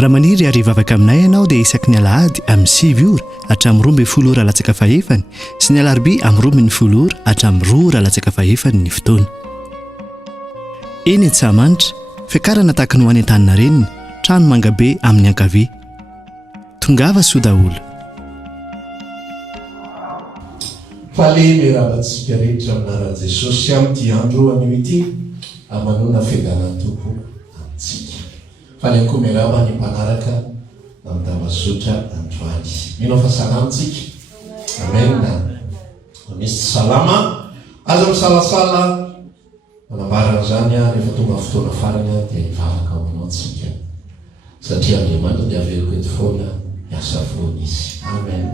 raha maniry ariva avaka aminay ianao dia isaky ny alahady amin'ny 6 ora hatramin'ny 12 ora latsaka fahefany sy ny alarobia amin'ny 12 ora hatramin'ny 2 ora latsaka fahefany ny fotoana. Eny Antsahamanitra, fiakarana tahaka ny ho any Antaninarenina, trano mangabe amin'ny ankavia. Tongava soa daholo. Fale meravantsika rehetra aminaran'i Jesosy amin'ity andro anio ity amanona fiadanan'ny Tompo amintsika. Fale koa merava ny mpanaraka amin'ny damasotra androany. Mino fa salamantsika. Amen. Misy salama aza misalasala manambarana zany rehefa tonga fotoana farany dia hivavaka aminao antsika. Satria Andriamanitra dia averiko eto foana miasa foana izy. Amen.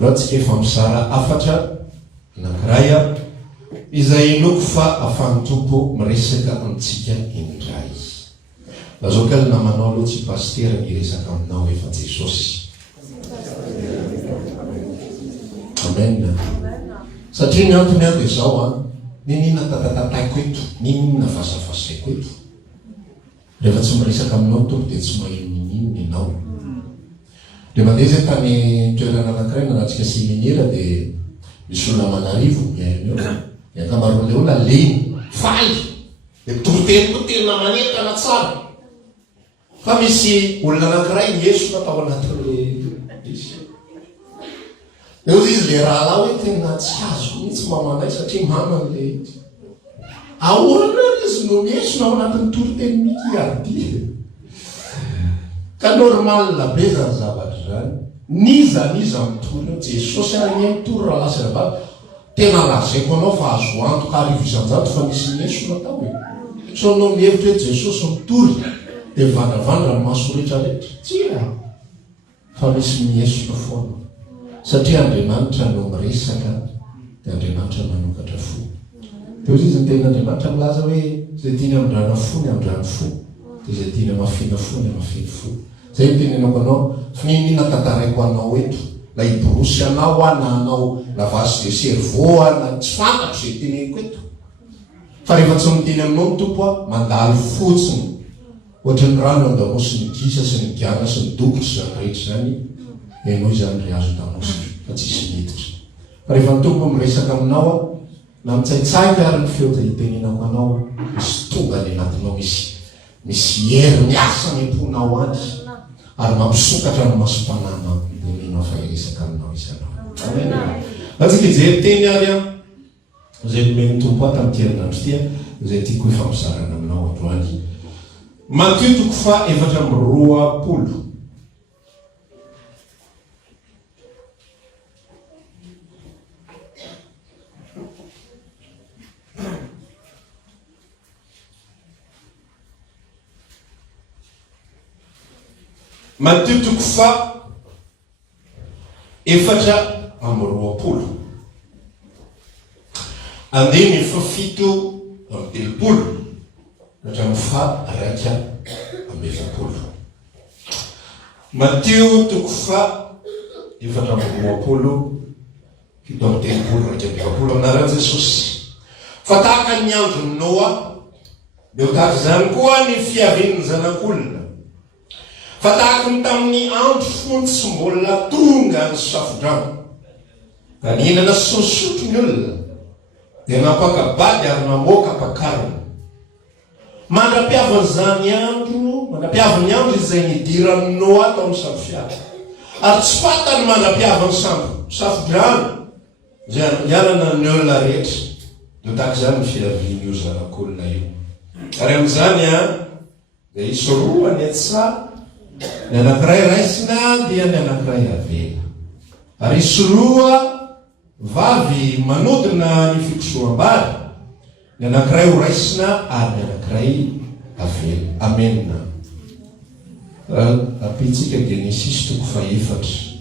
Loatsika efa misara afatra anankiray izay loko fa ahafahan'ny Tompo miresaka amintsika indray. Lazao kely namanao aloha tsy pastera miresaka aminao efa Jesosy. Amen. Satria ny antony dia izao ninona tatatataiko eto, ninona vasafasaiko eto. Rehefa tsy miresaka aminao Tompo dia tsy mahininina ianao. Dia mandeha zay tany toerana anankiray nanatsika seminira dia misy olona manarivo miaina eo. Ny ankamaroan'ilay olona leny, faly, dia toroteny koa tena manentana tsara. Fa misy olona anankiray Yesu natao anatin'ilay izy. Dia ozy izy le raha lao hoe tena tsy azoko mihitsy mamanay satria maman'ilay izy. Ahoana izy no Yesu nao anatin'ny toroteny mikiardia. Ka normal be zany zavatra zany. Niza mitory Jesosy ary ny mitory raha lasa raha tena lazaiko anao fa azo antoka arivo isan-jato fa misy Yesu natao hoe. So anao mihevitra hoe Jesosy mitory dia vandravandra ny maso rehetrarehetra. Tsia fa misy Yesu foana. Satria Andriamanitra no miresaka dia Andriamanitra manokatra fo. Dia ozy izy ny tena Andriamanitra milaza hoe izay tiany amindrana fo ny amindrano fo, dia izay tiany amafina fo ny amafina fo. Zay tenenako anao, fininina tantaraiko anao eto, la iborosy anao na anao lavasy de cerveau na tsy fantatro zay teneniko eto. Fa rehefa tsy miteny aminao ny Tompo mandalo fotsiny. Ohatran'ny rano an-damosy ny gisa sy ny giana sy ny dokotra zany rehetra zany, ianao izany ry azo damositra fa tsisy miditra. Fa rehefa ny Tompo miresaka aminao na mitsaitsaika ary ny feo zay itenenako anao, misy tonga ny anatinao misy hery miasa miamponao any. Ary mampisokatra ny masom-panana dia minao fa iresaka aminao isanao. Amen. Atsika ijery teny ary izay nomeny Tompo tamin'ity herinandro ity izay tiako efa misarana aminao androany. Matio toko fa 4:20. Matio toko fa 4:20. Andiny fa 7:30 hatramin'ny fa 1:20. Matio toko fa 4:20 7:30 aminaran'i Jesosy. Fa tahaka ny andron'ny Noa dia tahaka izany koa ny fiavian'ny zanak'olona. Fa tahaka ny tamin'ny andro fony tsy mbola tonga ny safodrano. Ka nihinana sy nisotro ny olona dia napakabady ary namoaka pakarina. Mandrapiavan'izany andro, mandrapiavan'ny andro izay nidiran'ny Noa tao amin'ny safiara. Ary tsy fatany mandrapiavan'ny safodrano izay nianana ny olona rehetra. Dia tahaka izany ny fiavian'io zanak'olona io. Ary amin'izany dia isy roa ny antsaha. Ny anankiray raisina dia ny anankiray avela. Ary isy roa vavy manodina ny fikosoam-bary. Ny anankiray ho raisina ary ny anankiray avela. Amen. Apitsika Genesis toko fa 4.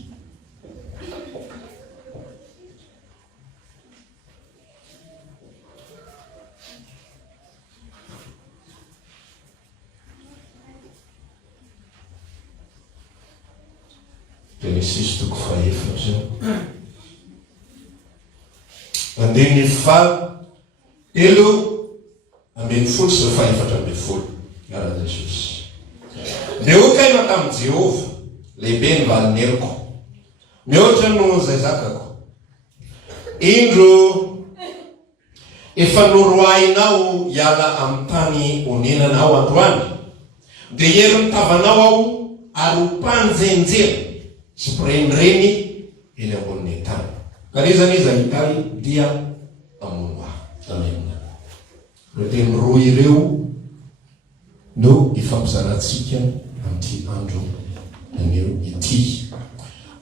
Genesis toko fa 4. Andiny fa 7:40 sy 4:40. Gara Jesosy. Dia oka kaina tamin'i Jehova lehibe ny valineloko mihoatra no zay zakako indro efa noroainao hiala amin'ny tany onenana ao androany dia hery nitavanao aho ary hompanjenjena sy mpirenireny eny ambonin'ny tany karizany izy ahitay dia amono aho amena ireo teny roa ireo no ifampizanantsika amin'ity andro anio ity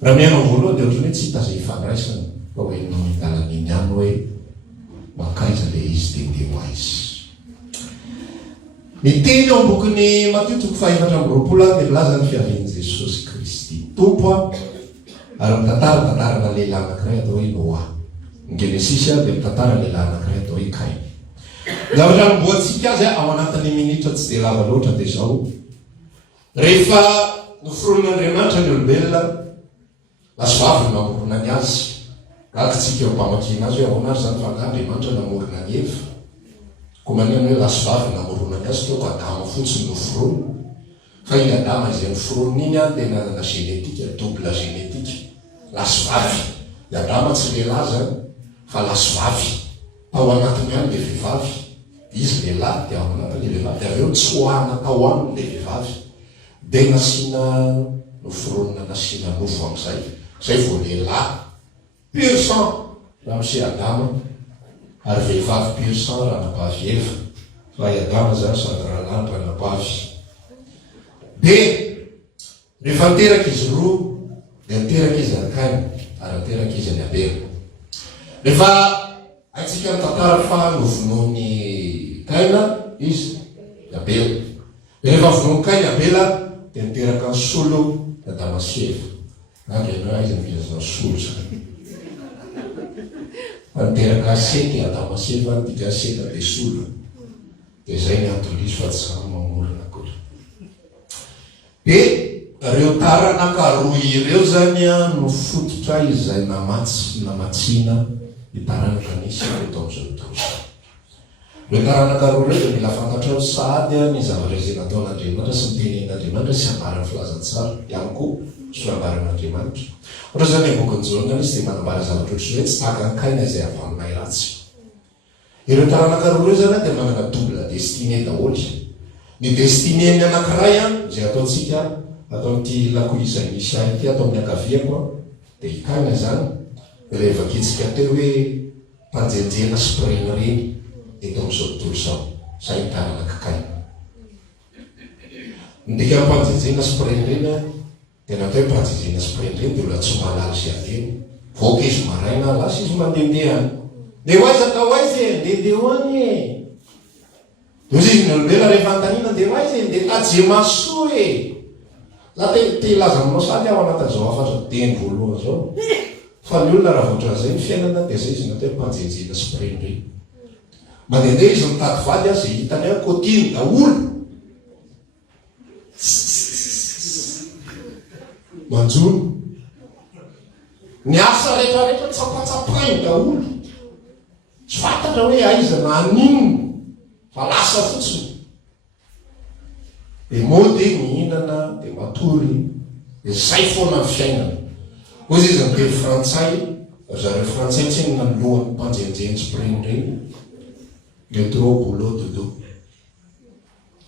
raha mihaino voaloha dia ohatrany hoe tsy hita zay ifandraisana fa hoe nomidalany ihany hoe makaiza le izy dia ho aizy miteny ao ambokiny Mateo 4:24 dia milaza ny fiavian'i Jesosy Kristy tompo ary mitantarana lehilahy anankiray atao hoe Noa. Ny Genesisy dia mitantara lehilahy anankiray atao hoe Kain. Zavatra miboantsika azy ao anatin'ny minitra tsy dia lava loatra dia izao rehefa noforon'Andriamanitra ny olombelona lasovavy no namorona ny azy rahatsika eo mpamakina azy hoe ahoana zany fa Andriamanitra namorona ny Eva ko maneno hoe lasovavy namorona ny azy toko Adama fotsiny noforono fa iny Adama izay noforonona iny tena na genetika double genetika lasovavy i Adama tsy lehilahy zany fa lasovavy ao anatiny any le vehivavy izy lehilahy dia ao anatiny le vehivavy dia aveo tsy hoahana tao aminy le vehivavy dia nasiana noforonona nasiana nofo amin'izay zay vao lehilahy pur sang raha misy Adama ary vehivavy pur sang raha napavy Eva fa i Adama zany sady rahalahy raha napavy dia rehefa niteraka izy roa dia niteraka izy any Kain ary niteraka izy any Abela rehefa aitsika mitantara fa novonoany Kaina izy Abela rehefa vonoany Kain Abela dia niteraka ny solo Adama sy Eva angena izy nifizazana solo zany fa niteraka sety Adama sy Eva dika seta dia solo dia zay ny antony izy fa tsy samy mamorona akory dia reo taranaka roa ireo zany no fototra izay namatsina itaranaka nisy eto amin'izao tokosa reo taranaka roa ireo dia mila fantatra sady ny zavatra izay nataon'Andriamanitra sy mitenen'Andriamanitra sy ambarany filazantsara ihany koa sy ambaran'Andriamanitra ohatra zany ambokiny Jonina izy dia manambara zavatra ohatry hoe tsy tahaka ny Kaina izay avy aminay ratsy ireo taranaka roa ireo zany dia manana double destiné daholy ny destiné-ny anankiray izay ataontsika atao amin'ity lako izay misy ahy ity atao amin'ny ankaviako dia i Kaina zany rehefa kitsika teo hoe mpanjenjena sy mpirenireny eto amin'izao tontolo izao zay ny taranaka Kaina ndika mpanjenjena sy mpirenireny dia natao hoe mpanjenjena sy mpirenireny dia olona tsy mahalala sy adeno voaka izy maraina lasa izy mandehandeha any dia ho aiza atao aizy ndehandeha ho any dia ozy izy ny olombelona rehefa antanina dia ho aizy dia tajemasoa za te laza aminao sady aho anatin'izao afatra teny voalohany zao fa ny olona raha voatra zay ny fiainana dia zay izy natao hoe mpanjenjena sy mpirenireny mandehandeha izy mitady vady azy hitany hoe kotiny daolo manjono ny asa rehetrarehetra tsapatsapainy daolo tsy fantatra hoe aiza na anino fa lasa fotsiny dia mody mihinana dia matory dia zay foana ny fiainana ozy izy miteny frantsay zareo frantsay tsenina ny lohany mpanjenjeny sy mpirenireny métro boulot dodo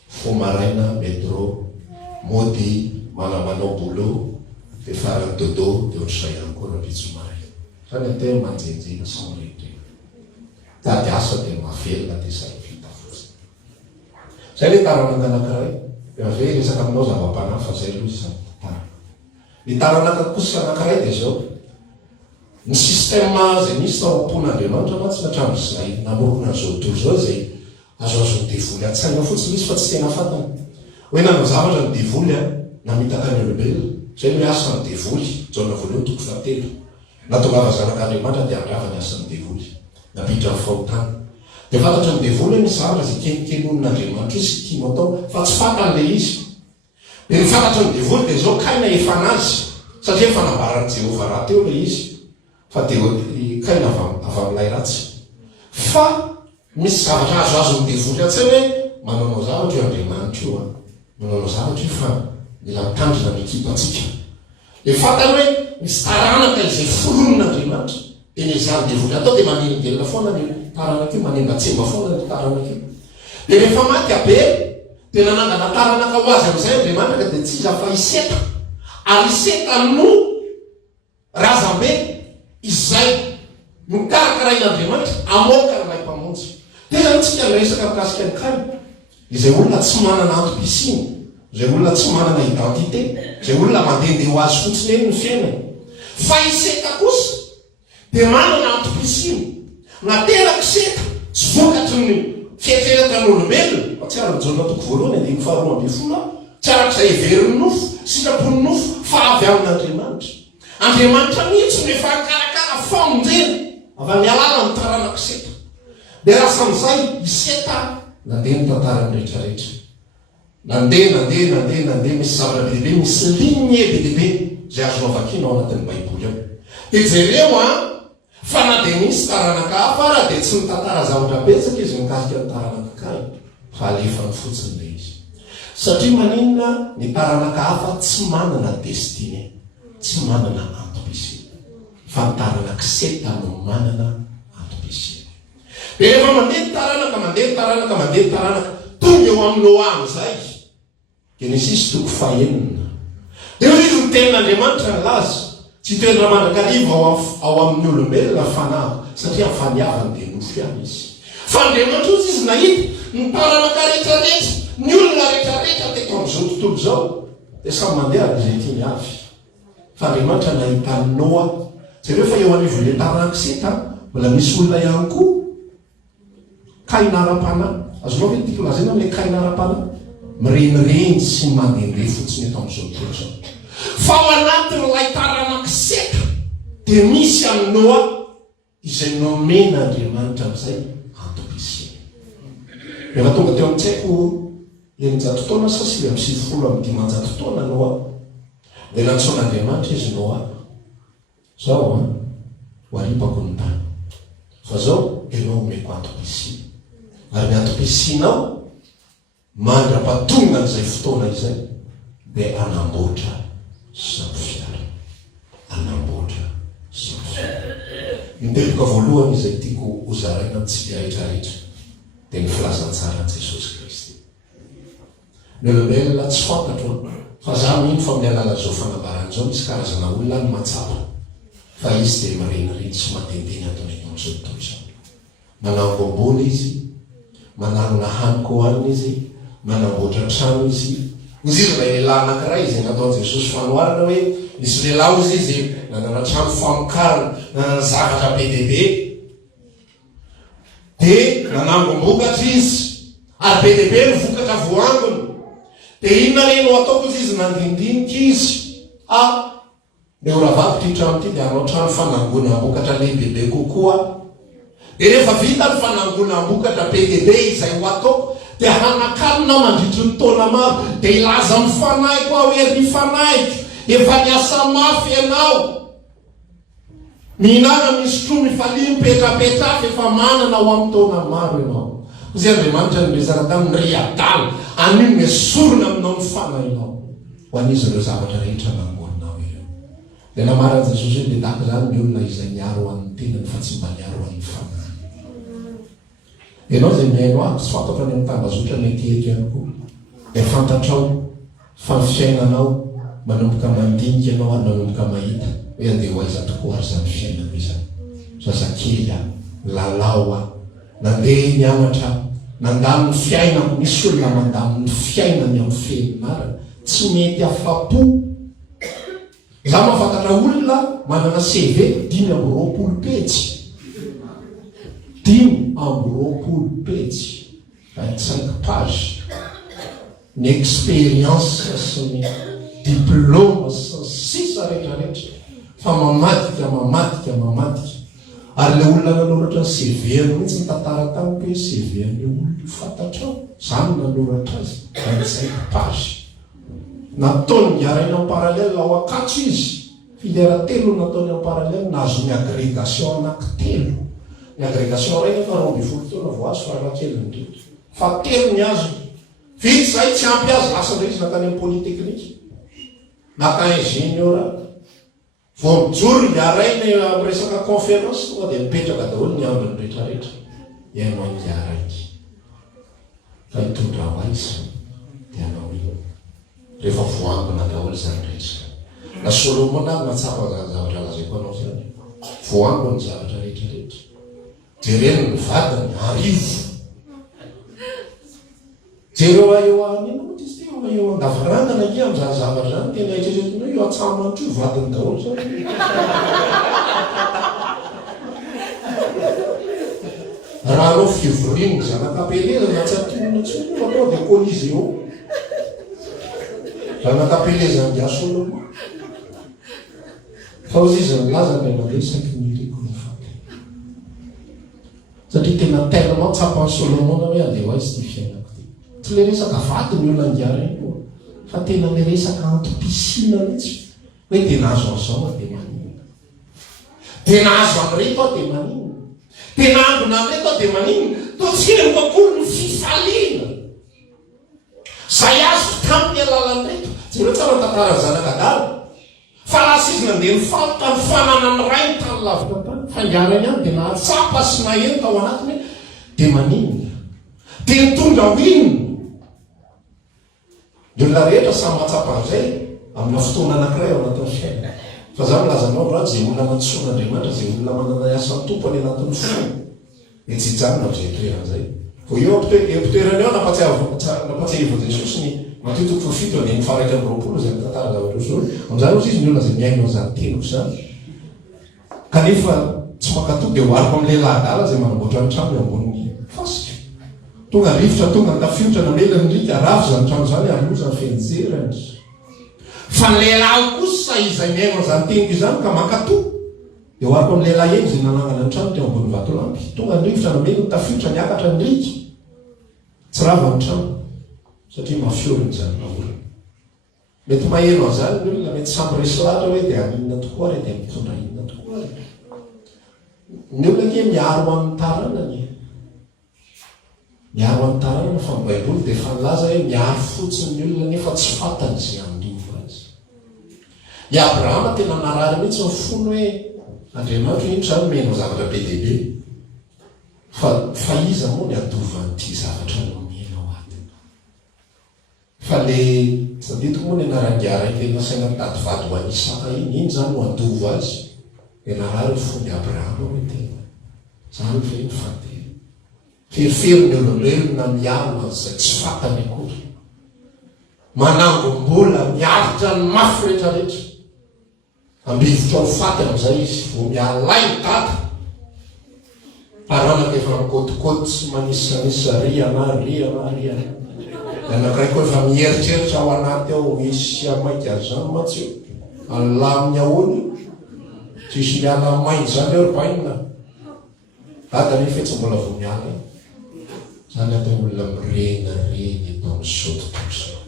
fo maraina métro mody manamanao boulot dia farany dodo dia ohatr'izay ihany koa raha pitso maraina zany atena manjenjena sy mirenireny tady asa dia mavelona dia zay vita fotsiny zay le taranaka anankiray ave resaka aminao zava-panahy fa zay aloha izy tara ny taranaka kosa anankiray dia zao ny système zay misy tao am-pon'Andriamanitra ma tsy natramizay namorona zao tontolo zao zay azoazo ny devoly an-tsaina fotsiny izy fa tsy tena fantany hoe nanao zavatra ny devoly namitaka ny olombelona zay ny asa ny devoly jaona voalohany toko fahatelo natongava zanak'Andriamanitra dia andrava ny asa ny devoly napiditra ny fahotana dia fantatra ny devoly ny zavatra zay kenikenin'Andriamanitra izy tianao atao fa tsy fantan'le izy dia ny fantatra ny devoly dia zao Kaina efa anazy satria fanambaran'i Jehova raha teo le izy fa dia Kaina avy amin'ilay ratsy fa misy zavatra azoazo ny devoly an-tsaina hoe manaonao zavatra io Andriamanitra io manaonao zavatra io fa mila mitandrina mikipatsika de fantany hoe misy taranaka izay foronon'andriamanitra eny zany devoly atao de manengelina foana ny taranakio manengatsemba foana ny taranakio de rehefa maty Abely de nanangana taranaka ho azy am'izay Andriamanitra ka de tsy izy afa Iseta ary Iseta no razambe izay nokarakaran'Andriamanitra amoaka n'ilay mpamonjy. Tena ntsika resaka mikasika ny Kainy izay olona tsy manana antom-pisiny, izay olona tsy manana identité, izay olona mandehandeha ho azy fotsiny eny ny fiainany. Fa Iseta kosa de manana antom-pisiny nateraka Iseta tsy vokatry ny fieritreretan'olombelona fa tsy ary mijaona toko voalohany andiny faharoa amby folo tsy arak'izay heverin'ny nofo sitrapony nofo fa avy amin'Andriamanitra. Andriamanitra mihitsy no efa karakara famonjena avy amin'ny alala ny taranaka Iseta. De raha sam'izay Iseta nandeha ny tantarany rehetrarehetra, nandeha misy zavatra be dehibe, misy ligne be dehibe zay azonao vakiana ao anatin'ny baiboly ao. De jereo fa na de misy taranaka hafa raha de tsy mitantara zavatra betsaka izy mikasika ny taranaka Kainy fa alefany fotsiny le izy satria maninona ny taranaka hafa tsy manana destiné, tsy manana antom-pisiny fa ny taranaka Iseta no manana antom-pisiny. De rehefa mandeha taranaka tonga eo amin'ny Noa am'izay Genesis toko fahaenina de io izy ny tenin'Andriamanitra nylaza tsy toerana mandrakariva ao amin'ny olombelona fanahy satria faniavany de nofo ihany izy. Fa Andriamanitra ozy izy nahita ny taranaka rehetrarehetra, ny olona rehetrarehetra teto amin'izao tontolo zao de samy mandeha izay tiany avy. Fa Andriamanitra nahita Noa, jereo fa eo anivon'le taranaka Iseta mbola misy olona ihany koa Kainy ara-panahy. Azonao ve tiako lazaina le Kainy ara-panahy mirenireny sy mandehandeha fotsiny eto amin'izao tontolo zao. Fa ao anatin'ilay taranaka Iseta de misy amin'ny Noa izay nomena Andriamanitra amin'izay antom-pisiny. Rehefa tonga teo amin'ny-tsaiko le 100 taona sa 750 taona Noa de nantsoan'Andriamanitra izy Noa, zao ho aripako ny tany fa zao ianao omeko antom-pisiny ary ny antom-pisinao mandra-patonga n'izay fotoana izay de anamboatra samfiara, anamboatra samfiara. Ny teloka voalohany izay tiako hozaraina amintsika rehetrarehetra de ny filazantsara Jesosy Kristy. Ny olombelona tsy fantatro fa za mino fa amin'ny alala zao fanambarana zao misy karazana olona ny matsapa fa izy de mirenireny sy matendeny ataonay amin'izao tontolo zao. Manango ambony izy, manarona haniko hoanina izy, manamboatra trano izy. Izy ilay lehilahy anankiray izay natao Jesosy fanoharana hoe misy lehilahy ozy izy nanana trano famokarana, nanana zavatra be dehibe de nanangom-bokatra izy ary be dehibe ny vokatra voangony. De inona re no ataoko izy nandindinika izy de oravako ty trano ty de anao trano fanangonam-bokatra lehibebe kokoa. De rehefa vita ny fanangonam-bokatra be dehibe izay ho ataoko de hanakanina mandritry ny taona maro de ilaza ny fanaiko aho hoe ry fanaiko efa niasa mafy ianao, mihinana misy tro mifalia mipetrapetrafy efa manana ho amin'ny taona maro ianao. Zay Andriamanitra nyrezara tamin'ny ry adala aniny mesorona aminao ny fanainao ho an'izy ireo zavatra rehetra nangononao ireo. De namaran'i Jesosy hoe de tahaka zany ny olona izay miaro amin'ny tenany fa tsy mba miaro amin'ny fanahy. Ianao zay mihaino ahy tsy fantatra ny amin'ny tambazotra mety eto ihany koa de fantatrao fa ny fiainanao manomboka mandinika ianao ary manomboka mahita hoe andeha ho aiza tokoa ary zany fiainana izany. Zazakely lalao nandeha nianatra nandaminy fiainako, misy olona mandaminy fiainany amin'ny fiainanarana tsy mety afapo. Za mahafantatra olona manana CV 5 pejy, 5 pejy, 25 page, ny expérience sy ny diplôme sy sisa rehetrarehetra fa mamadika ary le olona nanoratra ny CV-ny mihitsy mitantara tamiko hoe CV-ny olona fantatrao zany nanoratra azy 25 page. Nataony niaraina amin'ny parallèle ao akatso izy, filière telo nataony amin'ny parallèle, nahazo ny agrégation anankitelo. Ny agrégation ray nefa 12 taona vao azo farakely ndreto fa telo ny azo. Vitsy zay tsy ampy azy lasa ndray izy nakany amin'ny polytechnique makaizy io raha vo mijoro iarainy resaka conférence tonga dia mipetraka daholo ny ambiny rehetrarehetra ianao ny araiky fa hitondra ho aizy dia anao io rehefa voambina daholo zany rehetra na Solomona aby matsapa zavatra lazaiko anao zany voambo ny zavatra rehetrarehetra jereny ny vadiny arivo jereo eo anina izy tena eo andavarangana ia amin'izany zavatra zany tena hitreretrinao io atsamantro io vadiny daholo zany raha anao fivorininy zanakapelezana tsatonona tsony atao dia kolizy eo zanakapelezana dia Solomona fa ozy izy nilaza ny mandeha isaky miriko ny faty satria tena tellement tsapan'ny Solomona hoe andeha ho aizy ty fiainako ty tsy le resaka vaty ny olona angiara iny koa fa tena le resaka antom-pisina mihitsy hoe dia nahazo an'izao a dia manino dia nahazo an'reto a dia manino tena ambona an'reto a dia manino to tsy henoko akory ny fifaliana zay azo tamin'ny alalan'reto tsy milo tsara tantarany zanakadala fa lasa izy nandeha nifaly tany fanana ny ray ny tany lavitra tany fangarany any dia nahatsapa sy naheno tao anatiny dia maninona dia nitondra ho inona ny olona rehetra samy mahatsapa an'izay amina fotoana anankiray ao anatin'ny fiaina fa za milazanao raha zay olona mantsoan'Andriamanitra zay olona manana asan'ny tompony anatin'ny fo etsijanona am'izay toeran'izay vo eo ampitoerany eo nampatsiahivon Jesosy ny matotoko fafito any mifaraka amin'ny roapolo zay mitantara zavatra zao am'izany ozy izy ny olona zay miaino an'izany tenoko zany kanefa tsy makato dia hoariko amin'ny lehilahy adala zay manamboatra ny trano amboniny fasika tonga rivotra tonga nitafiotra namelany rika rafy zany trano zany ary io zany fenjerany fa ny lehilahy kosa izay miaino an'izany teniko izany ka makato dia hoariko amin'ny lehilahy eny zay nanangana ny trano teo ambony vatolampy tonga ny rivotra namelany nitafiotra niakatra ny rika tsy rava ny trano satria mafioriny zany naolona mety maheno an'izany ny olona mety samy resy lahatra hoe dia aminona tokoa re dia mitondra inona tokoa re ny olona ke miaro amin'ny taranany miaro amin'ny taranana fa ny baiboly dia efa nilaza hoe miaro fotsiny ny olona nefa tsy fatany zay andova azy i Abrahama tena narary mihitsy ny fony hoe Andriamanitra ino zany meno zavatra be dia be fa iza moa ny adovan'ity zavatra nomenao atiny fa le saditiko moa ny anarangiara tena saina mitady vady ho any Isaka iny zany no andova azy dia narary ny fony Abrahama hoe tena zany ve ny fantena ferifery ny olombelona miarona zay tsy fatany akory manangom-bola miaritra ny mafy rehetrarehetra ambivotra ny fatany am'izay izy vo mialay data aranaka efa mikotikoty sy manisanisa riana anankiray koa efa mieritreritra ao anaty ao isy amaika zany matsio alaminy ahoany tsisy miala mainy zany eo rypainina adanefa tsy mbola vo miala zany atao olona mirenareny atao am'zao tontolo zao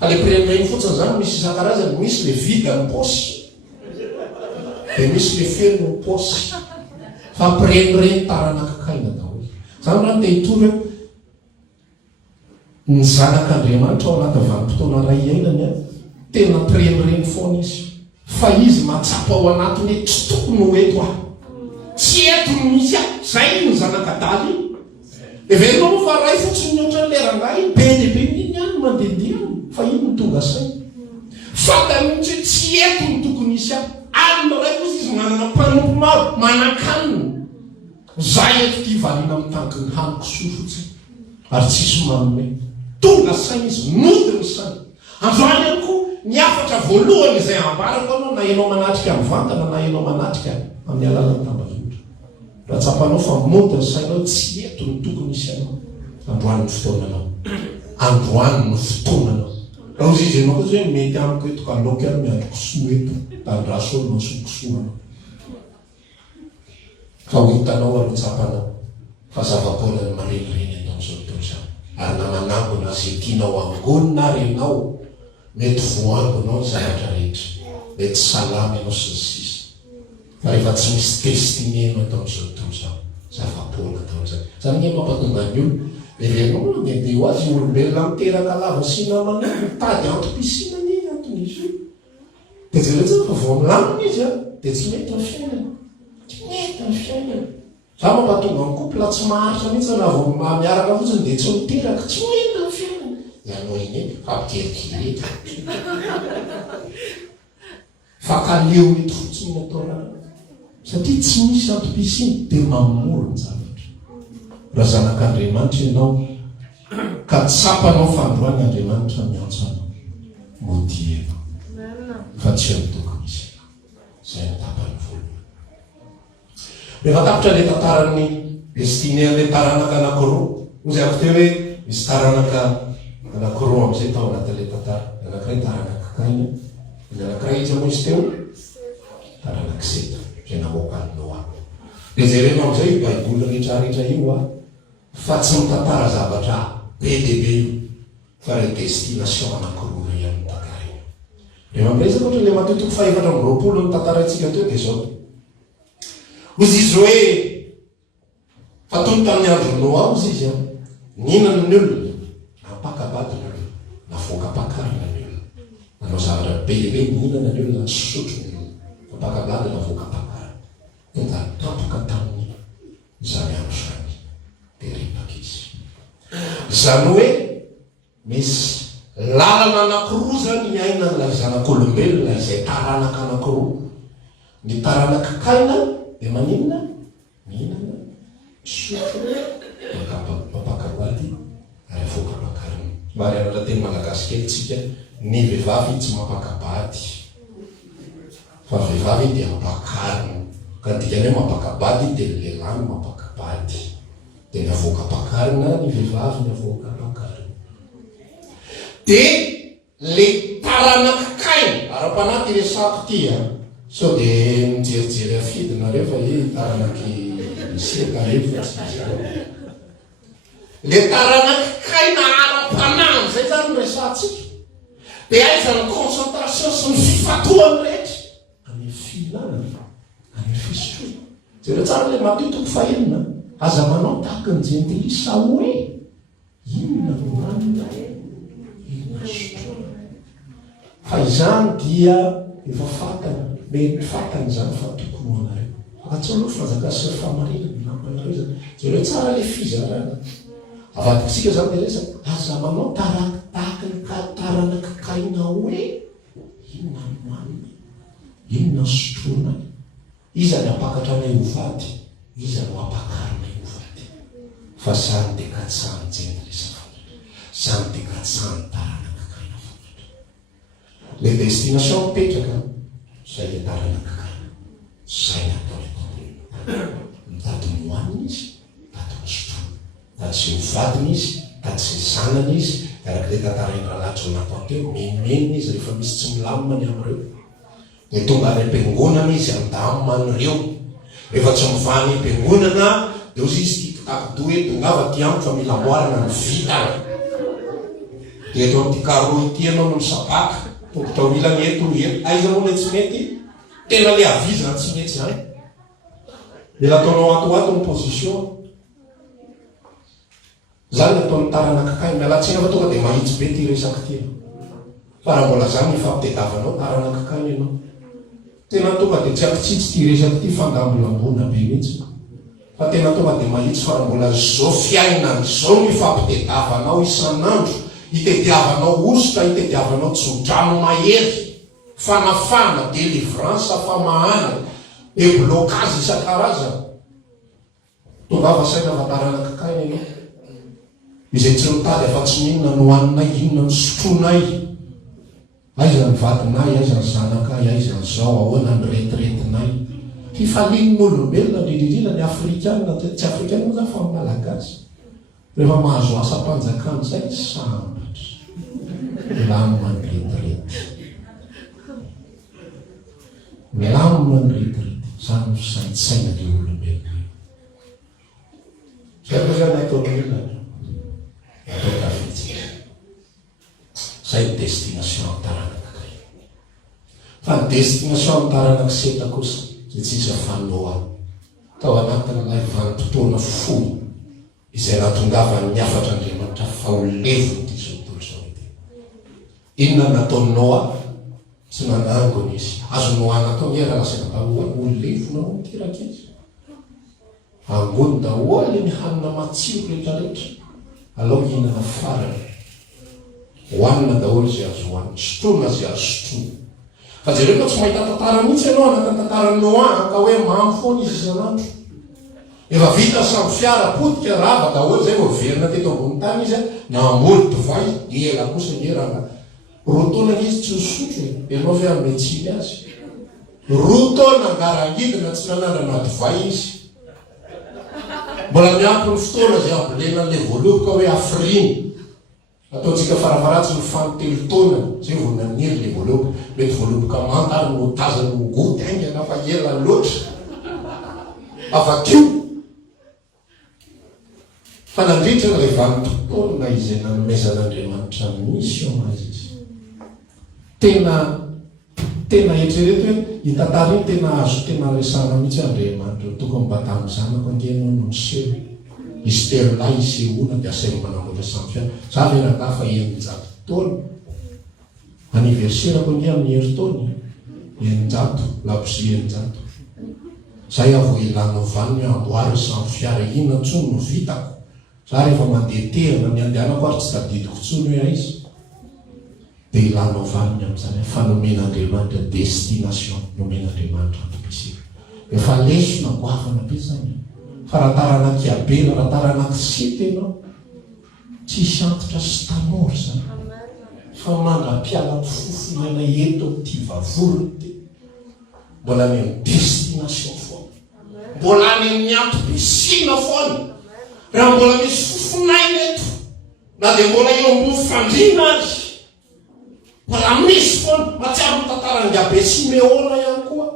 ale pirenireny fotsiny zany misy isan-karazany misy le vida ny posy dia misy le felo ny posy fa pirenireny taranakakaina daholo zany raha te hitory hoe ny zanak'Andriamanitra ao anaty vanim-potoana ray iainany a tena pirenireny foana izy fa izy matsapa ao anatiny hoe tsy tokony ho eto aho tsy eto ny misy aho zay ny zanakadaly everinao fa ray fotsiny nyoatra ny lerangay be dia be miny any mandendehany fa ino ny tonga saina fantany mihitsy hoe tsy eto ny tokony isy aho alina ray kosa izy manana mpanompo maro manan-kanina zay eto ty valina amin'ny tanky ny haniko soa fotsiny ary tsisy manome tonga saina izy mody ny saina androany any koa ny afatra voalohany izay ambarako anao na enao manatrika amin'ny vantana na enao manatrika amin'ny alalany tambazotra raha tsapanao fa mody ny sainao tsy eto ny tokony isy anao androany ny fotoananao androany ny fotoananao raha ozy izy anao koa zay hoe mety amiko eto ka loka any miandrokosoa eto tandrasolonao sokosoanao fa ho hitanao aloha tsapanao fa zava-bolany marenireny atao am'izao tontolo zany ary namanambona zay tianao angonina renao mety voangonao ny zavatra rehetra mety salamy ianao sy ny sisa fa rehefa tsy misy testineno atao am'izao tontolo zao zava-bola atao am'izany zany nye mampatonga ny olo erenao mandehandeha ho azy olombelona miteraka lava sy namana mitady antom-pisina ny antony izy io dia jeretsy fa vao milamina izy a dia tsy mety ny fiainana, tsy mety ny fiainana. Za mampatonga ny kopla tsy maharitra mihitsy na vao miaraka fotsiny dia tsy miteraka, tsy mety ny fiainana. Ianao iny fampikelikilety fa kaleo eto fotsiny atao raha satria tsy misy antom-pisiny dia mamoro ny zavatra. Raha zanak'Andriamanitra ianao ka tsapanao fandroan'Andriamanitra miantso anao, modiena fa tsy amitoka misy zay ny tapany voalohany. Rehefa tapitra le tantaran'ny destiné an'le taranaka anankiroa, ozy ako teo hoe misy taranaka anankiroa amin'izay tao anatin'le tantara. Anankiray taranaka kaina, ny anankiray izy moa izy teo taranaka seta zay namoaka ny Noa. Dia jerena amin'izay baiboly rehetrarehetra io a fa tsy mitantara zavatra be dia be io fa le destination anankiroa ray amin'ny tantara io. Dia mampiresaka ohatra le matotoko faefatra amby roapolo ny tantarantsika teo dia zao. Ozy izy hoe fa tony tamin'ny andro Noa ozy izy a ninana ny olona napakabady ny olona navoaka-pakarina ny olona nanao zavatra be be ninana ny olona sotro ny olona napakabady navoaka-pakarina tonga tapoka tamin'ny zany andro zany dia repaka izy. Zany hoe misy lalana anankiroa zany miainan'ilay zanak'olombelona izay taranaka anankiroa. Ny taranaka kaina dia maninona? Mihinana, sotro, mapakabady ary avoaka-pakarina. Mary anatra teny malagasy kely tsika, ny vehivavy tsy mapakabady fa vehivavy dia mapakarina. Ka dikany hoe mapakabady dia ny lehilahy no mapakabady, dia ny avoaka-pakarina ny vehivavy ny avoaka-pakarina. Dia le taranaka kaina ara-panaty resako ty a sao dia mijerijery afidinareo fa taranaky miseka rehefa tsy izy. Le taranaka kaina ara-panany zay zany resantsika. Dia aiza ny concentration sy ny fifatoany rehetra amin'ny fihinanana, amin'ny fisotroana. Jereo tsara le matotoko fahenina aza manao tahaka ny jentilisa hoe inona no hanina, inona sotroana. Fa izany dia efa fatana, mety fatana izany fa tokony ho anareo. Fa tsy aloha fazaka sy famarinana nampanareo zany. Jereo tsara le fizarana. Avadikitsika zany dia resaka aza manao tahaka ny taranaka kaina hoe inona no hanina, inona sotroana. Iza ny apakatra anay ho vady, iza no apakarinay ho vady. Fa zany dia katsahany jentilisa fantatra, zany dia katsahany taranaka kaina fantatra. Le destination mipetraka zay le taranaka kaina, zay ny atao le tompony. Mitady ny hohaniny izy, mitady ny sotroana. Tady sy mivadiny izy, tady sy zanany izy, araka le tantaraina latro natao teo, menmenina izy rehefa misy tsy milamina amin'ireo. Dia tonga any am-piangonana izy andamina an'ireo. Rehefa tsy mivany am-piangonana, dia ozy izy titikapido hoe tongava ty amiko fa mila moarana ny vitana. Dia eto amin'ity carreau ity ianao no misabaka, tongotra ho ilany eto ny eto. Aiza moa le tsy mety? Tena le avizana tsy mety zany. Dia ataonao atoato ny position. Zany ataon'ny taranaka kaina, mialatsina fa tonga dia mahitsy be ty resaky ty. Fa raha mbola zany mifampitadiavanao taranaka kaina ianao. Tena tonga dia tsy ampitsitsy ty resaky ty fandambolambona be mihitsy. Fa tena tonga dia mahitsy fa raha mbola zao fiainana, zao mifampitadiavanao isan'andro, hitadiavanao osotra, hitadiavanao tsodrano mahery, fanafana, délivrance, famahana, déblocage isan-karazana. Tonga fa saina fa taranaka kaina ianao. Izay tsy mitady afa tsy minona no hohaninay, inona no sotronay. Aiza ny vadinay, aiza ny zanakay, aiza ny zao, ahoana ny retiretinay. Fifalian'olombelona indrindrindrindra ny afrikanina, tsy afrikanina moa fa malagasy. Rehefa mahazo asa-panjakana zay sambatra. Milamina ny retirety. Milamina ny retirety. Zany fisaintsaina ny olombelona. Zay koa zany ataon'olona. Atao tafitsika. Zay ny destination taranaka kaina. Fa ny destination taranaka seta kosa zay tsy iza fa Noa. Tao anatin'ilay vanim-potoana fohy izay nahatongavany niafatra Andriamanitra fa ho levony ty zao tontolo zao ity. Inona nataon'ny Noa? tsy nanangony izy azo noana tao nera lasena ololefona mokirakizy angony daholy ny hanina matsiro rehetrarehetra alao hinana farany hoanina daholo zay azo hoanina sotrona zay azo sotrona fa zareo fa tsy mahita tantara mihitsy ianao anatantarany Noa ka hoe mamy foana izy isanandro efa vita samby fiara potika rava daholo zay vao verina teto ambony tany izy namoly divay ela kosa ngerana roa taona izy tsy hosotro ianao fe amin'ny tsiny azy roa taona angarangidina tsy nanandrana divay izy mbola miampy ny fotoana zay ambolena le voaloboka hoe afriny ataontsika farafaratsy ny fantelo taona zay vo naniry le voaloboka mety voaloboka manta ary no tazany mogoty aingy anafa ela loatra avakio fa nandritra rehefa nytotoana izy nanomezan'Andriamanitra misy eo azy izy tena eritrereto hoe hitantara iny tena azo tena resana mihitsy Andriamanitra tokony mba tamin'ny zanako angenao no niseho izy telo lahy isehoana dia asainy manamboatra samy fiana za ve nanga fa eninjato taona aniverserako ange amin'ny herintaona eninjato labosy eninjato zay avo ilanao vaniny amboary samy fiara inona ntsony no vitako za rehefa mandeha terina ny andehanako ary tsy tadidiko tsony hoe aizy dia ilanao vaniny amin'izany fanomen'Andriamanitra destination nomen'Andriamanitra antopisika efa lesona goavana be zany fa raha taranakiabela raha taranakisity ianao tsisy antitra sy tanora zany fa mangampiala ny fofonaina eto ty vavorony te mbola ny amin'ny destination foana mbola ny amin'ny antopisina foana raha mbola misy fofonaina eto na dia mbola eo ambony fandrina azy mbola misy foana matsiaro tantarany abe Simeona ihany koa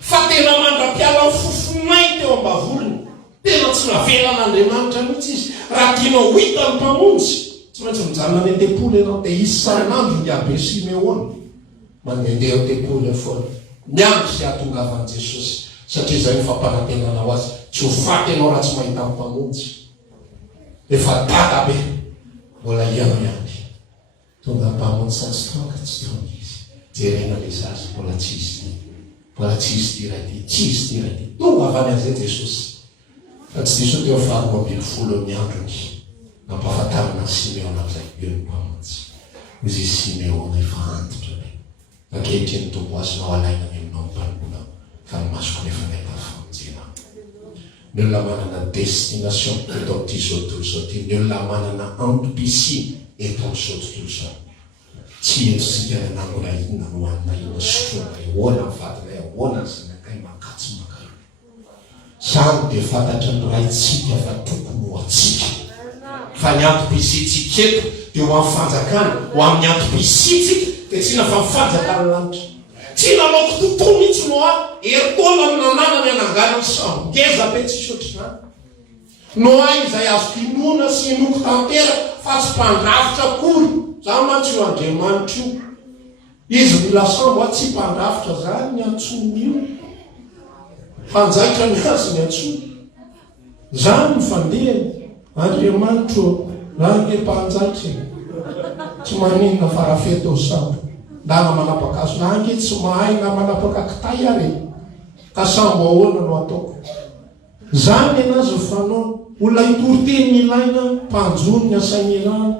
fa tena mandra-piala ny fofonaina teo am-bavorony tena tsy navelan'Andriamanitra mihitsy izy raha tianao hita ny mpamonjy tsy maintsy mijanona ny tempoly ianao dia isan'andro ny abe Simeona mandehandeha ao tempoly foana miandry sy ahatongavan'i Jesosy satria zay ny fampanantenana ho azy tsy ho faty ianao raha tsy mahita ny mpamonjy efa data be mbola ianao ihany tonga mpamonjy sa tsy tonga tsy tonga izy jerena le zazy mbola tsisy tiraty tonga avy any an'izay Jesosy fa tsy diso teo faharoa ambin'ny folo amin'ny androny nampahafantarana Simeona amin'izay eo ny mpamonjy izy Simeona efa antitra be ankehitriny tombo azonao alaina ny aminao mpanombola fa ny masoko nefa nahita famonjena ny olona manana destination eto amin'ity zao tontolo zao ty ny olona manana antopisiny eto amin'izao tontolo zao tsy entsika nanambola inona no anina inona sotrona ahoana ny vadinay ahoana ny zanakay makatsy makay zany dia fantatra ny raitsika fa tokony ho atsika fa ny antopisitsika eto dia ho amin'ny fanjakana ho amin'ny antopisitsika dia tsy na fa mifanjakana lanitra tsy nalaoko tontolo mihitsy no eritaona ny nanana ny ananganany sambongeza be tsy sotrana no izay azo inoana sy inoko tantera fa tsy mpandrafitra akory za mantsy io Andriamanitra io izy mila sambo tsy mpandrafitra zany ny antsony io fanjaitra ny azy ny antsony zany ny fandehany Andriamanitra raha nge mpanjaitra tsy maninona farafeto ao sambo ndana manapaka azo na nge tsy mahay na manapaka kitay ary ka sambo ahoana no ataoko zany anazy fanao olona hitoriteny ilaina mpanjony ny asainy ilana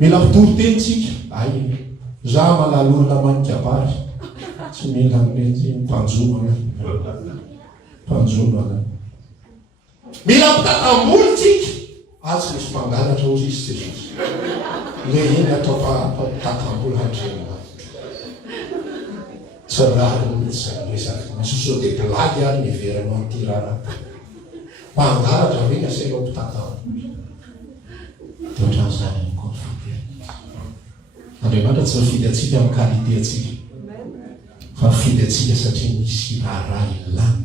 mila mpitoriteny ay za malala olona manikabary tsy mila mety mpanjona mila mpitatamboly tsika tsy misy mpangalatra ozy izy Jesosy le iny atao mpitatamboly Andriamanitra tsy rary mihitsy zany resaky misoso de blagy ary miveranao an'ity raharaha mpangalatra ve ny asainao mpitatamboly ohatran'izany ihany koa Andriamanitra tsy mifidy atsika amin'ny qualité atsika fa mifidy atsika satria misy raha ilany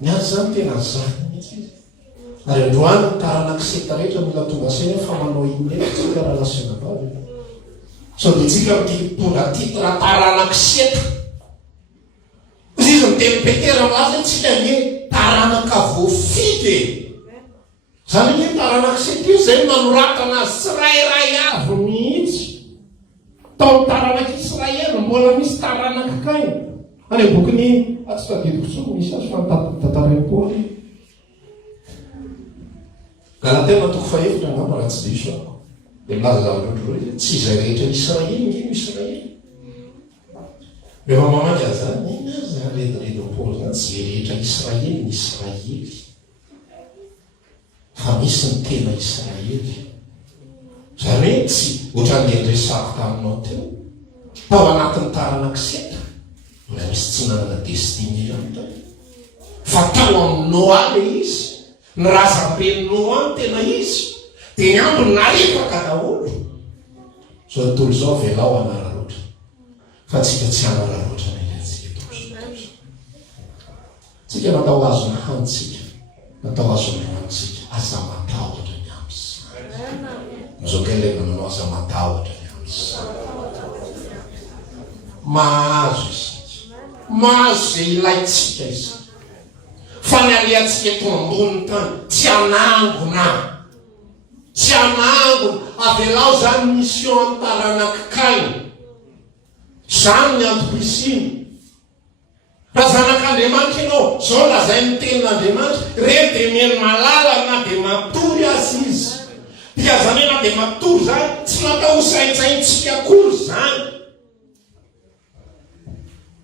ny azy zany tena zany mihitsy izy ary androany ny taranakiseta rehetra mila tonga saina fa manao inona tsika raha lasena vavy so dia tsika tonga titra taranakiseta izy izy miteny petera malaza tsika nye taranaka voafity zany hoe taranakiseta io zay manoratana azy tsy rairay avy mihitsy tao taranak'Israely mbola misy taranak'akainy any bokiny atsy tadidikotsony misy azy fantataraim-poly Galatia toko faefatra angamba raha tsy diso ako dia milaza zavatra ohatry hoe tsy izay rehetra Israely ino Israely rehefa mamaky azy zany ina zany redin-Paoly zany tsy rehetra Israely ny Israely fa misy ny tena Israely zany hoe tsy ohatran'ny endresako taminao teo tao anatin'ny taranak'Israely mbola misy tsy nanana destiny ihany tao fa tao amin'ny Noa le izy ny razam-ben'ny Noa ny tena izy dia ny andro narefaka daholo zao tontolo zao velao anararoatra fa tsika tsy anararoatra ny ilatsika tsika natao azo ny hanitsika natao azo ny hanitsika asa matahotra ny aminy zao kelena manao asa matahotra ny aminy mahazo isika mahazo zay ilaitsika isika fa ny aliatsika eto ambony tany tsy anangona tsy anangona avelao zany mission antaranak'akainy zany ny antopisiny raha zanak'Andriamanitra ianao zao lazay ny tenin'Andriamanitra re dia mieny malala na dia matory azy izy dia zany hoe na dia matory zany tsy natao saintsaintsika akory zany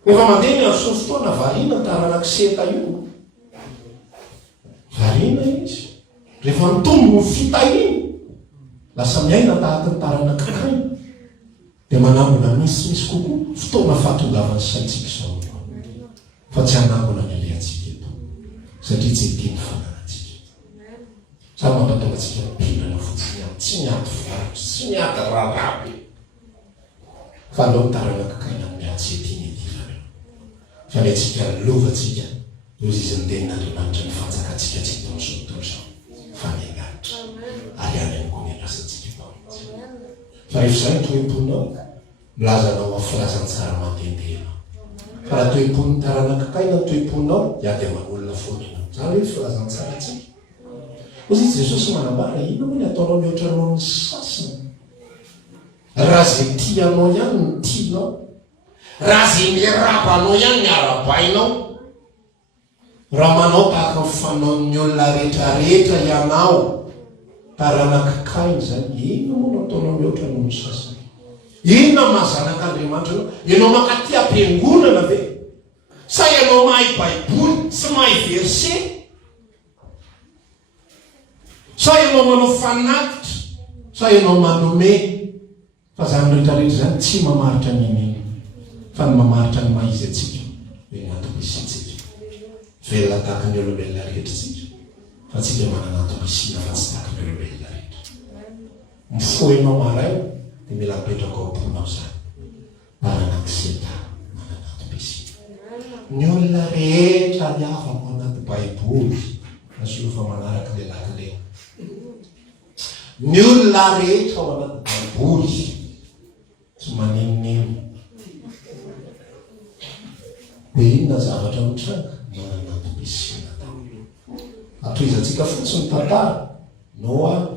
rehefa mandeha ny azo fotoana variana taranak'Iseta io variana izy rehefa mitombo ny fitahiny lasa miaina tahaka ny taranak'akainy dia manambona misy kokoa fotoana fahatongavany saintsika zao fa tsy anangona ny aliantsika eto satria tsy tiany fananatsika sa mampatonga atsika mpinana fotsiny any tsy miaty varotra tsy miaty rarabe fa aleo taranak'akainy amin'ny atsety iny etifare fa le tsika lovatsika ozy izy ndenin'Andriamanitra ny fanjakatsika tsy taon'izao tontolo zao fa mianaritra ary any any koa mianasatsika taonitsy fa rehefa zay ny toe-ponao milazanao afirazantsara mandendehanao fa raha toe-pon'ny taranak'akaina ny toe-ponao iady aman'olona foanina zany hoe firazantsara tsika ozy izy Jesosy manambara ina moa ny ataonao mihoatranao ny sasiny raha zay tianao ihany ny tianao raha zay miarabanao ihany ny arabainao raha manao tahaka mifanaon'ny olona rehetrarehetra ianao taranak'akainy zany ina moa no ataonao mihoatranao ny sasiny inona mahazanak'Andriamanitra anao ianao makaty am-piangonana ve sa ianao mahay baiboly sy mahay verse sa ianao manao fanatitra sa ianao manome fa zany rehetrarehetra zany tsy mamaritra ny ininy fa ny mamaritra ny maizy atsika hoe natopisitsika velona tahaka ny olombelona rehetra tsika fa tsika manana atopisina fa tsy tahaka ny olombelona rehetra mifoenao maray dia mila mipetraka ao am-ponao zany taranak'Iseta manana atopisina ny olona rehetra liafa ao anaty baiboly nasolofa manaraka le lakile ny olona rehetra ao anaty baiboly tsy maninonino dia inona zavatra mitranga manana atopisina tao atoizatsika fotsiny tantara Noa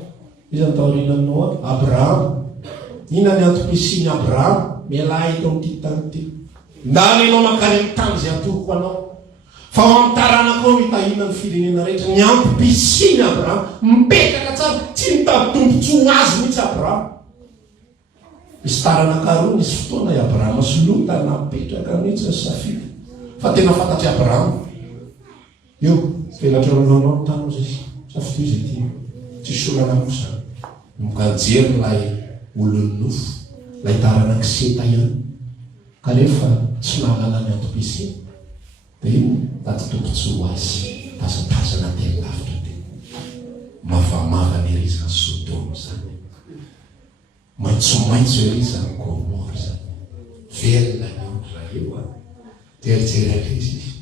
iza ny taorianan'ny Noa Abrahama ina ny antopisiny Abrahama mialahy eto amin'ity tany ty ndany ianao makany amin'ny tany zay atoko anao fa ao amin'ny taranako ao mitahina ny firenena rehetra ny antopisiny Abrahama mipetraka tsara tsy mitady tombontsoa azy mihitsy Abrahama misy taranakaroa nisy fotoana i Abrahama sy Lota napetraka mihitsy ny safidy fa tena fantatry Abrahama io felatra nolonao ny tany zay safidy zay ty tsy solana kosa mikajery lay olon'ny nofo lay taranak'Iseta ihany kanefa tsy mahalala ny antopisiny dia ino taty tombontsoa azy tazatazana teny lavitra te mavamava ny erizany Sodoma zany maitsomaitso erizany Gomora zany velona ny olona eo a terijery alezy izy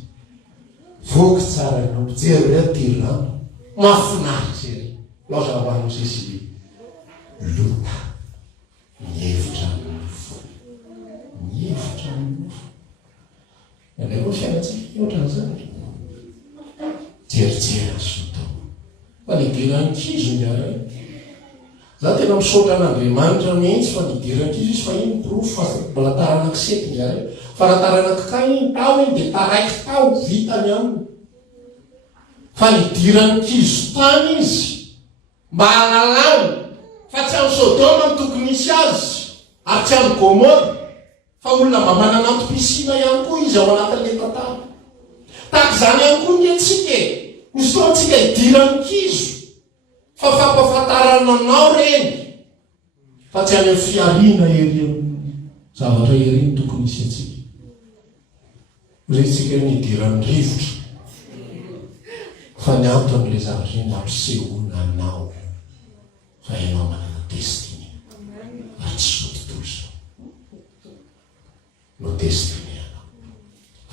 voky tsara ny ompijery re ty rano mafinaritra ery loza hoanao sisy Lota nyhevitra ny nofo nyhevitra ny nofo anao fiainatsika ohatran'izany jerijery ny Sodoma fa lehibe rankizony aray za tena misaotra an'Andriamanitra mihitsy fa nidiran-kizy izy fa iny profo fa mbola taranakisety zare fa raha taranakikay iny tao iny dia taraiky tao vitany aminy fa nidiran-kizy tany izy mba halalany fa tsy amin'ny Sodoma ny tokony misy azy ary tsy amin'ny Gomora fa olona mba manana antom-pisina ihany koa izy ao anatin'ilay tantara tahaka izany ihany koa ny antsika misy fotoana antsika hidiran-kizo fa fampafantarananao reny fa tsy any amin'ny fiariana ery zavatra ery tokony isy antsika resitsika nidiran'ny rivotra fa ny anton'ilay zavatra iny mampisehoana anao fa ianao manana destiny ary tsy sototoy zao no destiny anao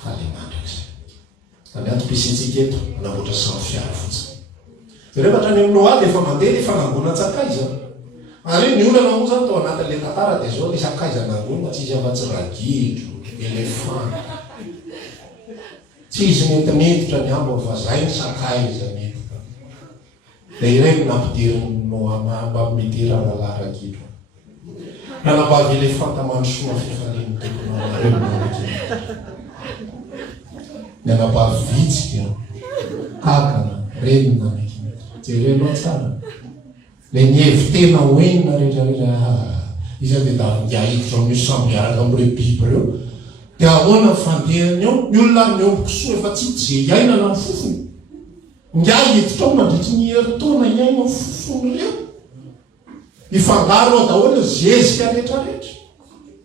fa le mandrak'izay fa ny antom-pisintsika eto anamboatra samy fiara fotsiny rehefa ny aminao aby efa mandeha efa nangonan-tsakaiza ary ny olana moa zany tao anatin'le tantara dia zao le sakaiza nangona tsy izy afa-tsy ragidro elefant tsy izy mentimentitra ny ambo fa zay ny sakaiza mentika le ireny nampidirinmba midira rahala ragidro raha nambavy elefanta mandrosoa fifaneny tokonareo ny anambavy vitsika kakana renina jerenao tsara le nievitena hoenina rehetrarehetra izy dia davingahiditra misy sambyaraka amin'ireo biby reo dia ahoana fandehany ao ny olona ny ombokosoa efa tsy je iainana ny fofony ngah hiditra ao mandritry ny heritaona iaina ny fofony reo ifangaro ao daholo zezika rehetrarehetra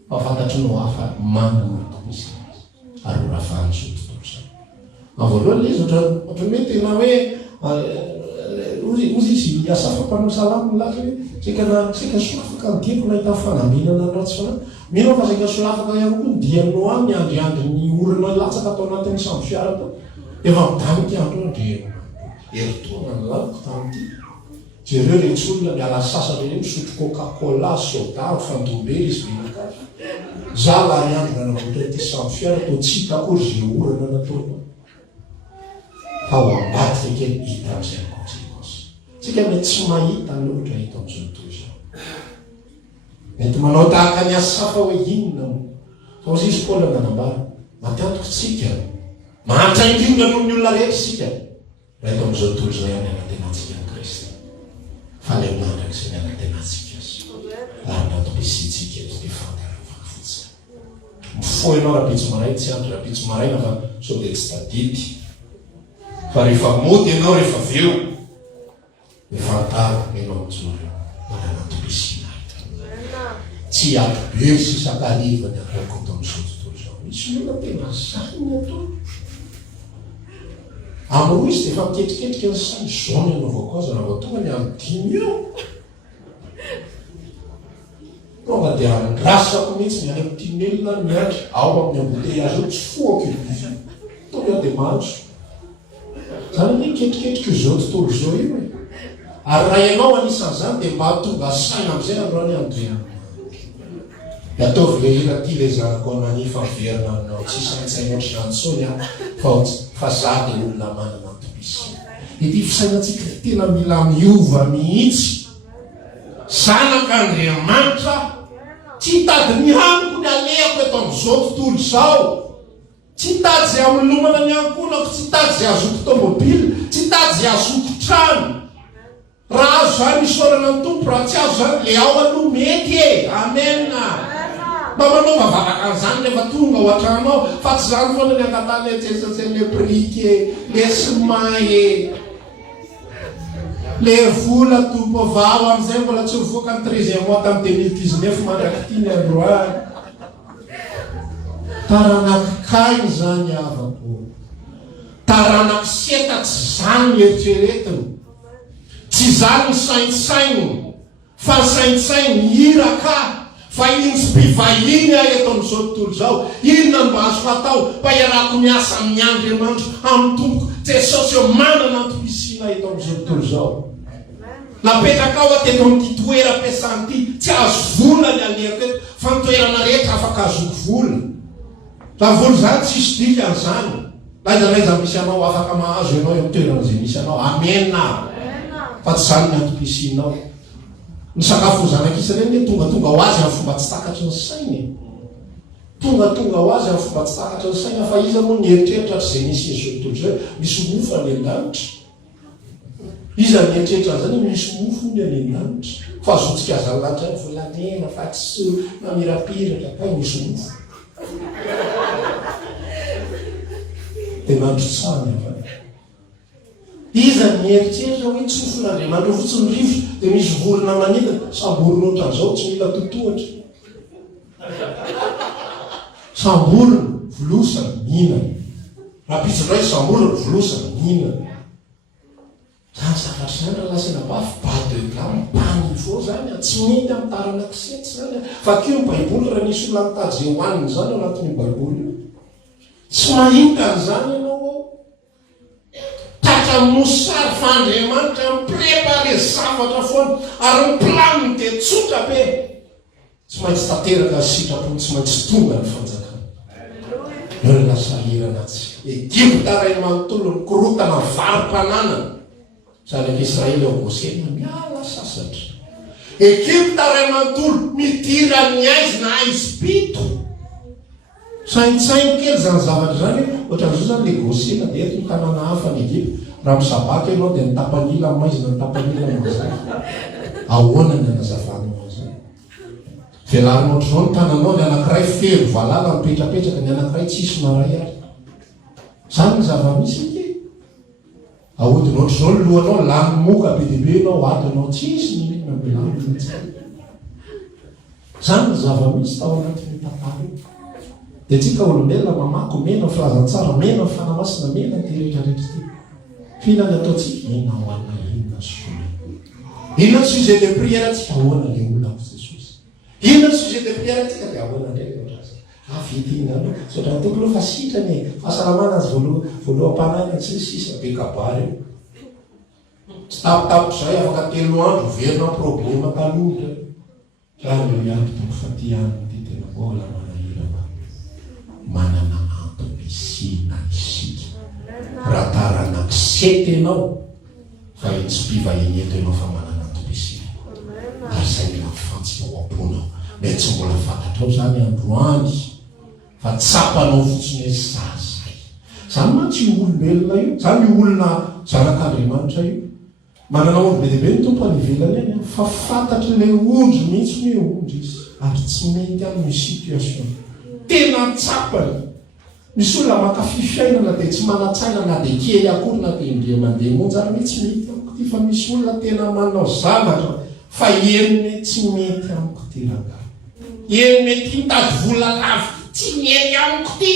fa fantatry no hafa manana misy ary orafahan'ny sotototo zany voalohany le izy ohatra hoe tena hoe ozy izy asafampanao salamo laza hoe sika soa afaka nidiko nahita fanambinana anratsy fana mino fa sika soa afaka ihany koa dianao any andriandry ny orina latsaka atao anatin'ny samby fiara tao efa midanika andro dia heritoana ny laloko tamity jereo rehetra olona miala sasatra eny misotro coca-cola soda fandombery izy benakazy za lany andro nanavoatra ty samby fiara to tsy hita akory ze orina nataona fa ho ambaty kely hita am'izay tsika mety tsy mahita loatra hita am'izao toy zao mety manao tahaka ny asafa hoe inona fa ozy izy Paoly nanambara matiantoko tsika mahantra indrindra noho ny olona rehetra sika raha hita am'izao toy zao ihany anatenantsika ny Kristy fa le mandrak'izay ny anatenantsika ary natompisitsika eto dia fantarafaka fotsiny mifo ianao raha-pitso maray tsy andro raha-pitso maraina fa sao dia tsy tadity fa rehefa mody ianao rehefa veo mifantaro ianao amin'izao manana antom-pisina tsy apobe sy sakarivany ataoko ato amin'izao tontolo zao misy olona tena sainy atao amroa izy dia efa miketriketrika ny sainy zaony anaovako azy raha tonga ny amin'ny dimy eo tonga dia andrasako mihitsy ny any amin'ny tinelina miandry ao amin'ny amboteiazy eo tsy foako izy tonga dia mahazo zany hoe ketriketrika izao tontolo zao io ary raha ianao anisan'izany dia mba tonga saina am'izay androany andrena da ataovy le hira ty le zanako ananifa verina aminao tsy saintsaina ohatrany sony fa za dia olona manana antom-pisina ity fisainantsika tena mila miova mihitsy zanak'Andriamanitra tsy tady mihaniko ny alehako eto amin'izao tontolo zao tsy tady zay amilomana ny ankonako tsy tady zay azoko tomobily tsy tady zay azoko trano raha azo zany misorana ny tompo raha tsy azo zany le ao aloha mety e amena mba manao vavavaka an'izany rehefa tonga ao an-tranao fa tsy zany foana ny angatany atsesatsy le brique le simay le vola tompo vao am'izay mbola tsy mivoaka ny 13e mois tamin'ny 2019 mandraky ty ny androany taranakikainy zany avako taranakiseta tsy zany eritreretiny tsy zany saintsainy fa saintsainy iraka fa iny tsy mpivahiny ahy eto amin'izao tontolo zao inona mba azo fatao mba iarako miasa amin'ny Andriamanitra amin'ny tompoko Jesosy eo manana antom-pisina eto amin'izao tontolo zao napetraka ao ateto amin'ity toeram-piasany ity tsy azo vola ny alehako eto fa ny toerana rehetra afaka azoko vola raha vola zany tsisy dika an'izany laizalaiza misy anao afaka mahazo ianao eo amin'ny toerana zay misy anao amena fa tsy zany ny antom-pisinao Ny sakafo ny zanak'Israely tongatonga ho azy amin'ny fomba tsy takatry ny sainy. Tongatonga ho azy amin'ny fomba tsy takatry ny saina fa izy moa nieritreritra zay nisy izy tontolo zay misy mofo any an-danitra. Iza nieritreritra zany misy mofo ny any an-danitra. Fa azotsika zalatra volamena fa tsy mamirapiratra fa misy mofo. Dia mandrotsany avy. Iza nieritreritra hoe tsofon'Andriamanitra fotsiny rivotra dia misy vorona manidina samborona ohatran'izao tsy mila totohatra. Samborona volosana mihinana. Rapitsoindray samborona volosana mihinana. Zany zavatra zany raha lasina bafy badela mipany fo zany tsy mety amin'ny tarana kisetsy zany fa keo ny baiboly raha nisy olona mitady zay hoaniny zany ao anatin'ny baiboly tsy mahita an'izany ianao tratra mosary fa Andriamanitra miprepare zavatra foana ary ny planiny dia tsotra be tsy maintsy tanteraka sitrapony tsy maintsy tonga ny fanjakana. Eo lasa hirana tsy Egypta ray manontolo ny korotana varim-pananana zanak'Israely ao Gosena miala sasatra. Egypta ray manontolo midira ny aizy na aizy pito. Saintsainy kely zany zavatra zany ohatran'izao zany le Gosena dia eto ny tanàna hafa ny Egypta. Raha misabaka ianao dia ny tapanila maizina ny tapanila mazay. Ahoana ny anazavanao zay? Velarina ohatr'izao ny tananao ny anankiray fero valala mipetrapetraka ny anankiray tsisy maray ary. Zany ny zava-misy ke. Ahodina ohatr'izao ny lohanao lany moka be dia be ianao ato ianao tsisy ny nabelamina tsara. Zany ny zava-misy tao anatin'ny tantara. Dia tsika olombelona mamako mena filazantsara mena fanamasina mena ty rehetrarehetra ty. Fihinany ataontsika mena ho anna inona soa. Inona sujet de prière tsika ahoana le olona amin'i Jesosy. Inona sujet de prière tsika dia ahoana ndraiky ohatr'azy. Avitinalo sotra tokony fa sitrany fahasalamana azy voaloha-panany tsy sisa be kabary io. Tsy tapitapitra zay afaka 3 andro verina problema talotra. Raha le mianto tompo fa ty andro ty tena mbola manahirana. Manana ampisina isika. Raha tarana kisety ianao fa tsy mpivahiny eto ianao fa manana ampisina. Ary zay mila mifantsina ao am-ponao. Mety tsy mbola fantatrao zany androany fa tsapanao fotsiny hoe zazay. Zany mantsy io olombelona io, zany io olona zanak'Andriamanitra io. Manana ondro be dia be ny tompo any ivelany any fa fantatry ilay ondro mihitsy hoe ondro izy ary tsy mety amin'ny situation. Tena tsapany. Misy olona mankafy fiainana dia tsy manatsaina na dia kely akory na dia indray mandeha monjy ary mety tsy mety amiko ty fa misy olona tena manao zavatra fa eny tsy mety amiko ty raha. Eny mety mitady vola lavo tsy mety amiko ty.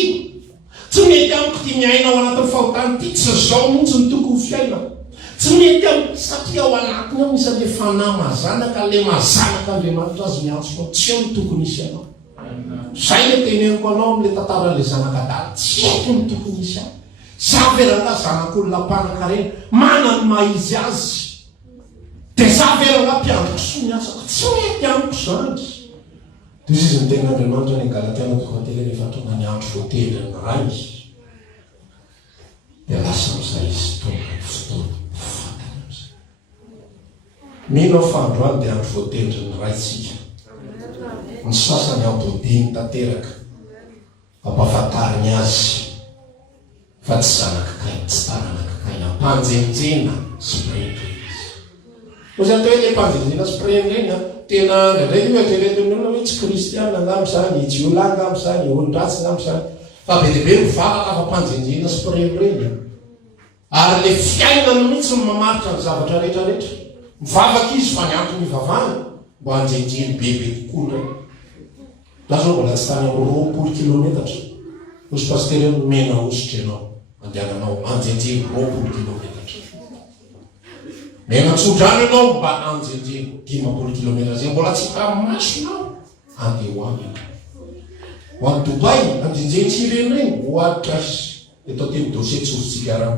Tsy mety amiko ty miaina ao anatin'ny fahotany ty tsy zao mihitsy ny tokony fiaina. Tsy mety amiko satria ao anatiny ao misy le fanahy mazanaka le mazanaka Andriamanitra azy miantso tsy eo ny tokony isy anao. Zay le teneniko anao amin'le tantara le zanakadala tsy eko ny tokony isy aho. Zaveranga zanak'olona mpanankarena manany maizy azy. Dia zaveranga mpiandroko soa miasako tsy mety amiko zany. Dia izy ny tenin'Andriamanitra ny Galatiana 4:1 tonga ny andro voatery ny ray. Dia lasa amin'izay izy tonga ny fotoana fantana amin'izay. Mino fa androany dia andro voatery ny raytsika. Ny sasany ambodiny tanteraka ampahafantariny azy fa tsy zanak'akainy tsy taranak'akainy ampanjenjena sy mpirendrany izy. Ozy atao hoe le mpanjenjena sy mpirendrany tena ndraindray io atreretiny olona hoe tsy kristiana angamba zany, jiola angamba zany, olo-dratsy angamba zany fa be dia be mivavaka fa mpanjenjena sy mpirendrany. Ary le fiainana mihitsy ny mamaritra ny zavatra rehetrarehetra. Mivavaka izy fa ny antony ivavahana mbo anjenjeny bebe kokoa ndray. Laha zao mbola tsy tany amin'ny 20 kilometatra. Osy pastery mena ositra ianao andehananao anjenjeny 20 kilometatra. Mena tsodrano ianao mba anjenjeny 15 kilometatra zay mbola tsy tamasinao andeha hoany ianao. Ho any Dubai anjenjeny tsy ireny reny hoaditra azy eto teny dossier tsofotsika raha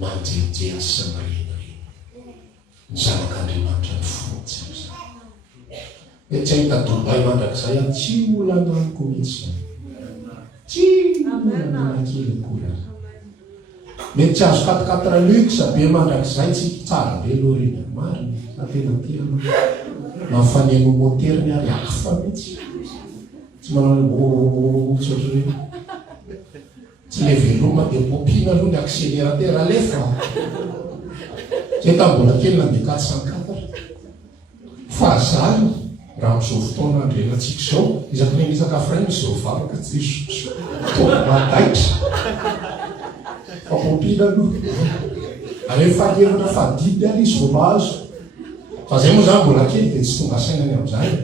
manjenjeny sy marenareny ny zanak'Andriamanitra ny fotsy am'izay. Tsy ahita Dubai mandrakizay any tsy olana amiko mihitsy zany. Tsy olana kely akory. mety tsy azo katikatra luxe be mandrakizay tsy tsara be lorina marina na tena tirana mafaneno moteriny ary hafa mihitsy tsy manao tsotra hoe tsy le veloma dia popina aloha ny accélérateur alefa zay tambola kely na de 404 fa zany raha am'izao fotoana andrenatsika zao isaky le nisaka frainy zao vavaka tsy mataitra fa popina aloha arefa hevitra fadidy ary izy vao mahazo fa zay moa zany mbola kely dia tsy tonga sainany am'izany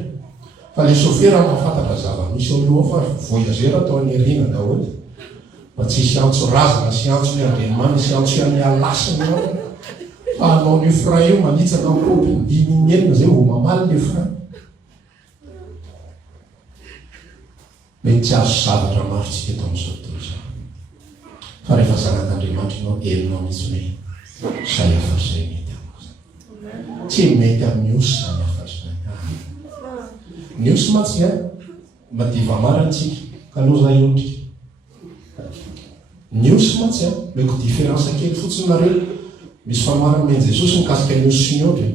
fa le chauffeur mahafantatra zava-misy aloha fa voyageur atao anyarina daholo fa tsisy antso razana sy antso ny andrenimamy sy antso iany alasiny ao fa anao ny frein io manitsaka ny popiny dimy enina zay vao mamaly le frein mety tsy azo zavatra marotsika eto am'izao tontolo zao fa rehefa zanak'Andriamanitra ianao helinao mihitsy hoe zay afatry zay mety amiko tsy mety amin'ny osy zany afatry zany ny osy matsy a madiva marantsika ka loza iontrika ny osy matsy a meko différence kely fotsiny nareo misy famaramen'i Jesosy mikasika ny osy sy ny ohatra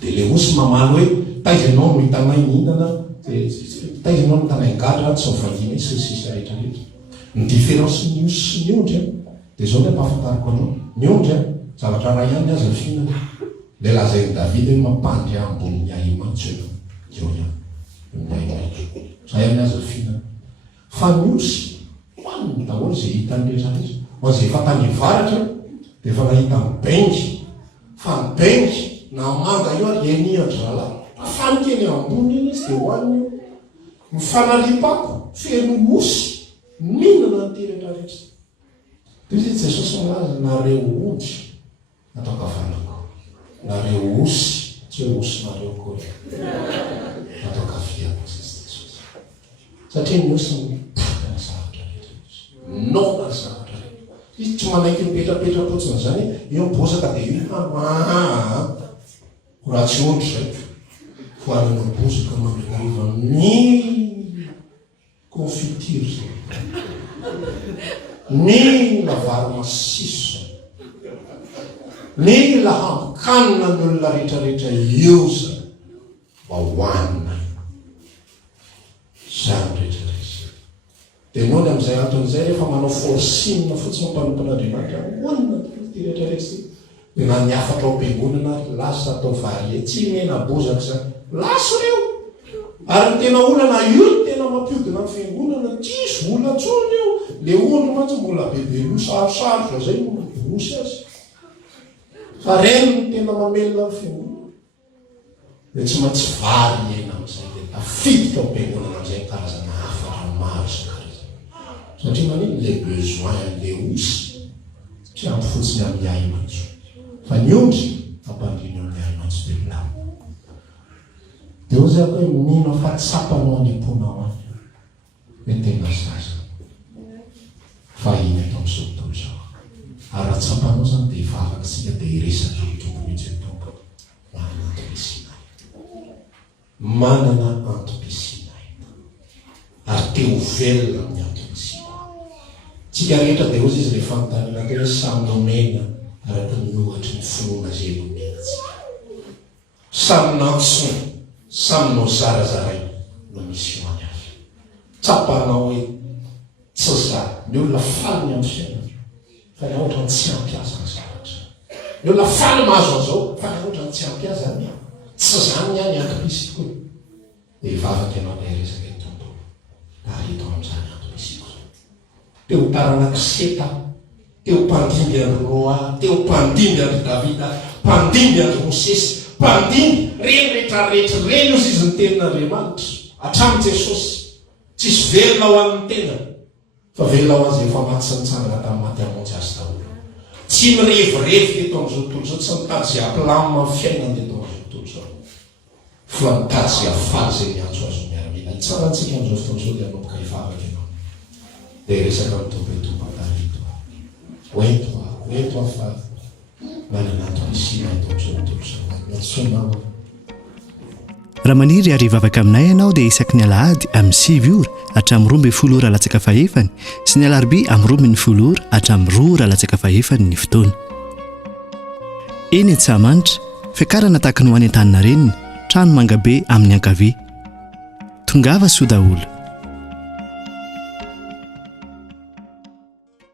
dia le osy mamaly hoe taiza ianao no hitanay mihinana taiza ianao no hitanay gadra tsy ovangina sisy rehetrarehetra ny différence ny osy sy ny ondry dia zao ny ampahafantariko anao ny ondry zavatra ray ihany aza fihinana le lazain'i David hoe mampandry ambony ahimaitso eo ny ahimaitso zay ihany aza fihinana fa ny osy hoaniny daholo zay hitany rehetrarehetra ho zay efa tany varatra dia efa nahita mibengy fa mibengy na manga io ary enihatra zalahy afanikeny ambony iny izy dia hoaniny io mifanalipako feno osy mihinana ny ty rehetrarehetra dia izy Jesosy malaza nareo ondry natao kavanako nareo osy tsy hoe osy nareo koa natao kaviako Jesosy satria ny osy nopotana zavatra rehetra nona zavatra rehetra izy tsy manaiky mipetrapetra fotsiny zany io mibosaka dia io raha tsy ondry zay foanina bosaka mandrigariva ny confiture zay ny lavary masiso ny lahampikanina ny olona rehetrarehetra io zany mba hoanina zany rehetrarehetra dia nony amin'izay anton'izay rehefa manao forcine fotsiny mampanompon'Andriamanitra hoanina ty rehetrarehetra dia na ny afatra ao am-piangonana lasa atao varie tsy mena bozaka zany lasa reo ary ny tena olana io ny tena mampiodina ny fiangonana tsisy vola tsony io le ondry mantsy mbola bebe sarosarotra zay mosy azy fa reny ny tena mamelona ny fiangonana dia tsy maintsy vary ena am'izay dia tafidika ao am-piangonana am'izay karazana afatra maro sy karazana satria maniny le besoin le osy tsy ampy fotsiny amin'ny ahy maitso fa ny ondry ampandriny amin'ny ahy maitso dia milamo dia o zay ako hoe mino fa tsapanao any-ponao any hoe tena zaza fa iny atao am'izao tontolo zao ary raha tsapanao zany dia hivavaksika dia hiresaka ny tompony itsy tompo manana antom-pisinay manana antom-pisinay ary teo velona amin'ny antom-pisina tsika rehetra dia ozy izy rehefa nytanina hoe samy nomena araka ny ohatry ny finoana zay nomenatsika samy nantsony samy nao zarazaray no misy io any azy tsapanao hoe tsy za ny olona faly ny amin'ny fiainana fa ny ahoatra ny tsy ampiaza ny zavatra ny olona faly mahazo an'izao fa ny ahoatra ny tsy ampiaza ny tsy zany any antom-pisy tokoa dia hivavaka ianao ilay resaka ny tontolo ary hitao amin'izany antom-pisiko teo taranakiseta teo mpandimby andro Noa teo mpandimby andro Davida mpandimby andro Mosesy mpandimby reny rehetrarehetra reny ozy izy ny tenin'Andriamanitra hatramin'i Jesosy tsisy velona ho amin'ny tena fa velona ho azy efa maty sy nitsangana tamin'ny maty amonjy azy daholo tsy mirevirevy teto amin'izao tontolo zao tsy mitady zay ampilamy amin'ny fiainana teto amin'izao tontolo zao fa mitady zay afaly zay miantso azo miaramila hitsanantsika amin'izao fotoana zao dia anomboka hivavaka ianao dia resaka mitombotombo-patarito oento afaly manana antom-pisina eto amin'izao tontolo zao miantsonao raha maniry ariva avaka aminay ianao dia isaky ny alahady amin'ny 6 ora hatramin'ny 12 ora latsaka fahefany sy ny alarobia amin'ny 12 ora hatramin'ny 2 ora latsaka fahefany ny fotoana. Eny Antsahamanitra, fiakarana tahaka ny ho any an-tany na renina, trano mangabe amin'ny ankavia. Tongava soa daholo.